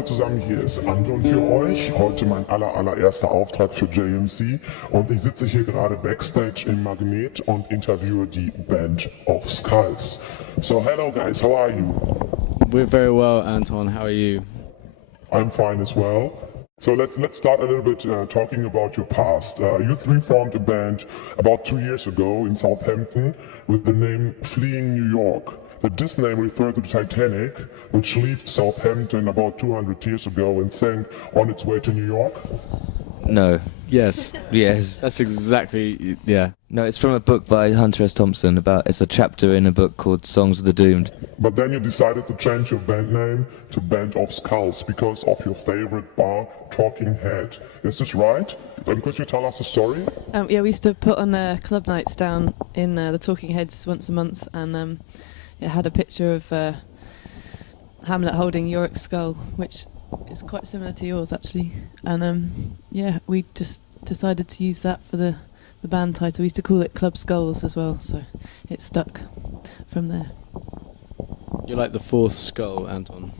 alle zusammen, hier ist Anton für euch. Heute mein allererster Auftrag für JMC und ich sitze hier gerade backstage im Magnet und interviewe die Band of Skulls. So hello guys, how are you? We're very well, Anton. How are you? I'm fine as well. So let's start a little bit talking about your past. You three formed a band about 2 years ago in Southampton with the name Fleeing New York. This name referred to the Titanic, which left Southampton about 200 years ago and sank on its way to New York. No. Yes. Yes. That's exactly, yeah. No, it's from a book by Hunter S. Thompson it's a chapter in a book called Songs of the Doomed. But then you decided to change your band name to Band of Skulls because of your favorite bar, Talking Head. Is this right? And could you tell us a story? Yeah, we used to put on club nights down in the Talking Heads once a month, and it had a picture of Hamlet holding Yorick's skull, which is quite similar to yours actually. And yeah, we just decided to use that for the band title. We used to call it Club Skulls as well, so it stuck from there. You're like the fourth skull, Anton.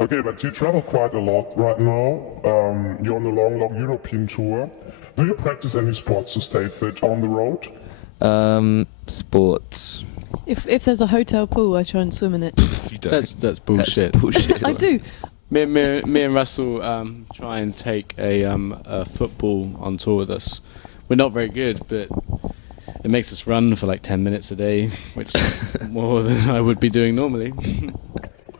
Okay, but you travel quite a lot right now. You're on a long European tour. Do you practice any sports to stay fit on the road? Sports. If there's a hotel pool, I try and swim in it. That's bullshit. That's bullshit. I do. Me and Russell try and take a football on tour with us. We're not very good, but it makes us run for like 10 minutes a day, which is more than I would be doing normally.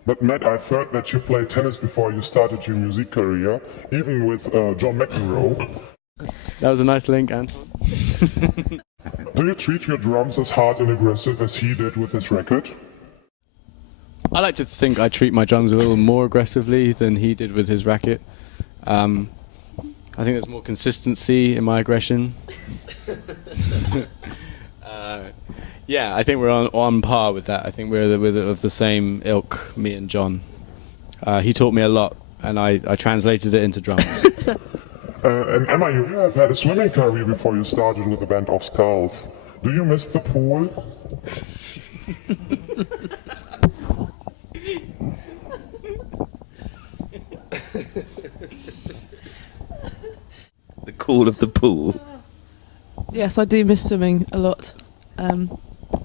But Matt, I've heard that you played tennis before you started your music career, even with John McEnroe. That was a nice link, Anton. Do you treat your drums as hard and aggressive as he did with his record? I like to think I treat my drums a little more aggressively than he did with his racket. I think there's more consistency in my aggression. Yeah, I think we're on par with that. I think we're of the same ilk, me and John. He taught me a lot, and I translated it into drums. And Emma, you have had a swimming career before you started with the Band of Skulls. Do you miss the pool? The call of the pool. Yes, I do miss swimming a lot.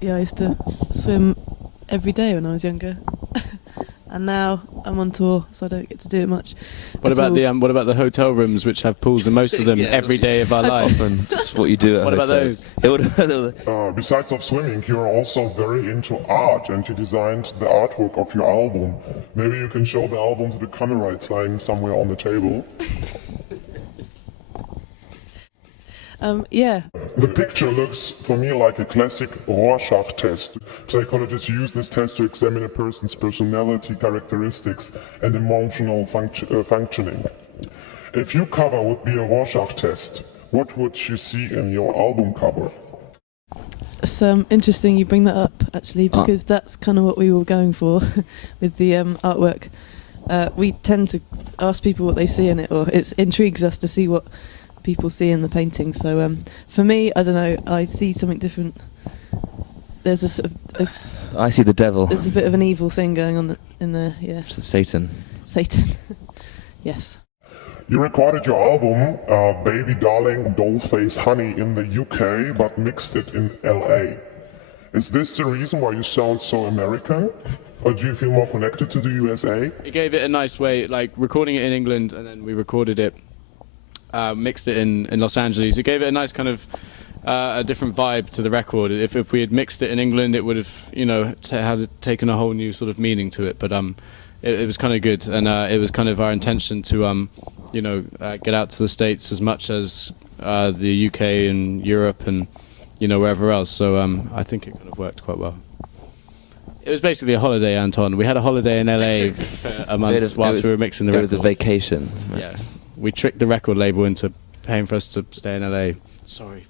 Yeah, I used to swim every day when I was younger. And now I'm on tour, so I don't get to do it much. What about the hotel rooms which have pools in most of them every day of our life? Often just what you do at What about hotels. those? Besides of swimming, you're also very into art, and you designed the artwork of your album. Maybe you can show the album to the camera. It's lying somewhere on the table. Yeah. The picture looks for me like a classic Rorschach test. Psychologists use this test to examine a person's personality characteristics and emotional functioning. If your cover would be a Rorschach test, what would you see in your album cover? It's interesting you bring that up, actually, because that's kind of what we were going for with the artwork. We tend to ask people what they see in it, or it intrigues us to see what people see in the painting. So for me, I don't know, I see something different. There's a sort of I see the devil. there's a bit of an evil thing going on in there. Yeah, Satan. Yes. You recorded your album, Baby Darling Dollface Honey, in the UK, but mixed it in LA. Is this the reason why you sound so American? Or do you feel more connected to the USA? It gave it a nice way, like recording it in England, and then we recorded it, mixed it in Los Angeles. It gave it a nice kind of a different vibe to the record. If we had mixed it in England, it would have, had taken a whole new sort of meaning to it. But it was kind of good, and it was kind of our intention to, get out to the States as much as the UK and Europe and, wherever else. So I think it kind of worked quite well. It was basically a holiday, Anton. We had a holiday in LA for a month whilst we were mixing the record. It was a vacation. Yeah. We tricked the record label into paying for us to stay in LA. Sorry.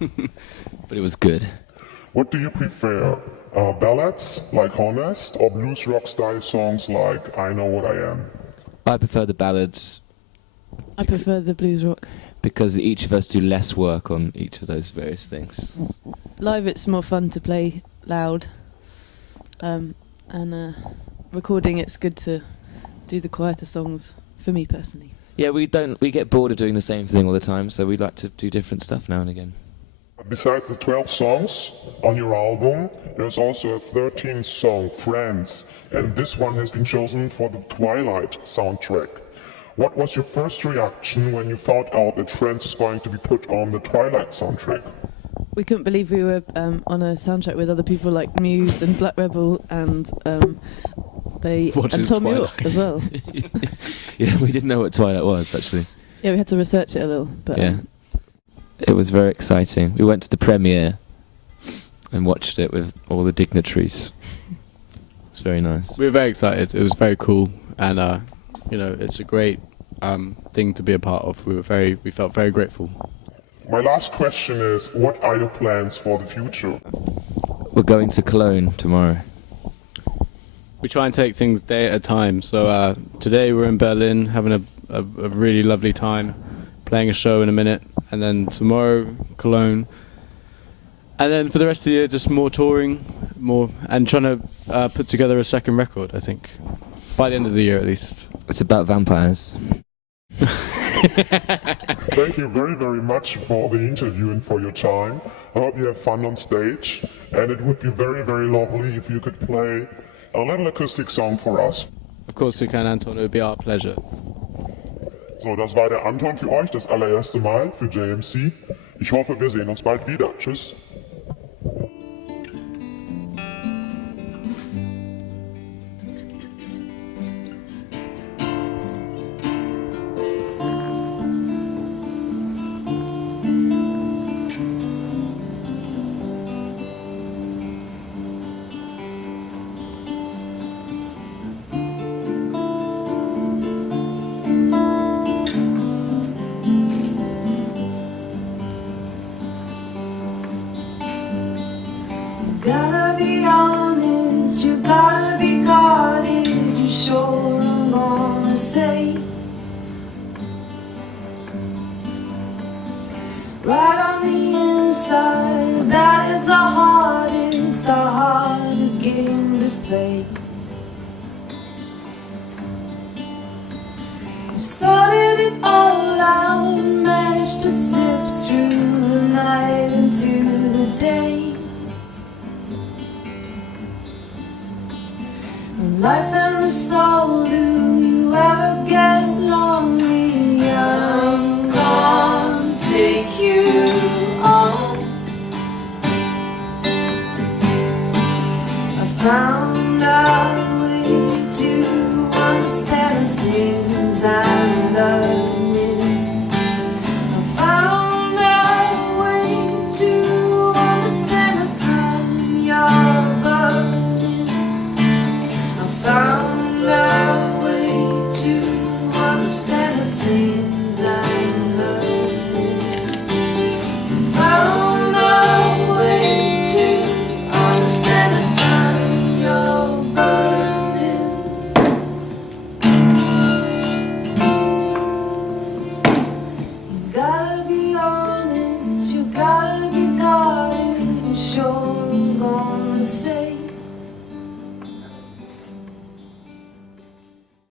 But it was good. What do you prefer? Ballads like Honest or blues rock style songs like I Know What I Am? I prefer the ballads. I prefer the blues rock. Because each of us do less work on each of those various things. Live it's more fun to play loud. And recording, it's good to do the quieter songs, for me personally. Yeah, we get bored of doing the same thing all the time, so we like to do different stuff now and again. Besides the 12 songs on your album, there's also a 13th song, Friends, and this one has been chosen for the Twilight soundtrack. What was your first reaction when you found out that Friends is going to be put on the Twilight soundtrack? We couldn't believe we were on a soundtrack with other people like Muse and Black Rebel and Tom York as well. Yeah, we didn't know what Twilight was, actually. Yeah, we had to research it a little. But yeah. It was very exciting. We went to the premiere and watched it with all the dignitaries. It's very nice. We were very excited. It was very cool, and it's a great thing to be a part of. We felt very grateful. My last question is, what are your plans for the future? We're going to Cologne tomorrow. We try and take things day at a time. So today we're in Berlin having a really lovely time, playing a show in a minute, and then tomorrow Cologne, and then for the rest of the year just more touring, and trying to put together a second record, I think, by the end of the year at least. It's about vampires. Thank you very, very much for the interview and for your time. I hope you have fun on stage, and it would be very, very lovely if you could play a little acoustic song for us. Of course we can, Anton, it would be our pleasure. So, das war der Anton für euch, das allererste Mal für JMC. Ich hoffe, wir sehen uns bald wieder. Tschüss. Gotta be honest, you gotta be guarded, you're sure I'm gonna say. Right on the inside, that is the hardest game to play. You sorted it all out, managed to slip through the night into the day. Life and the soul do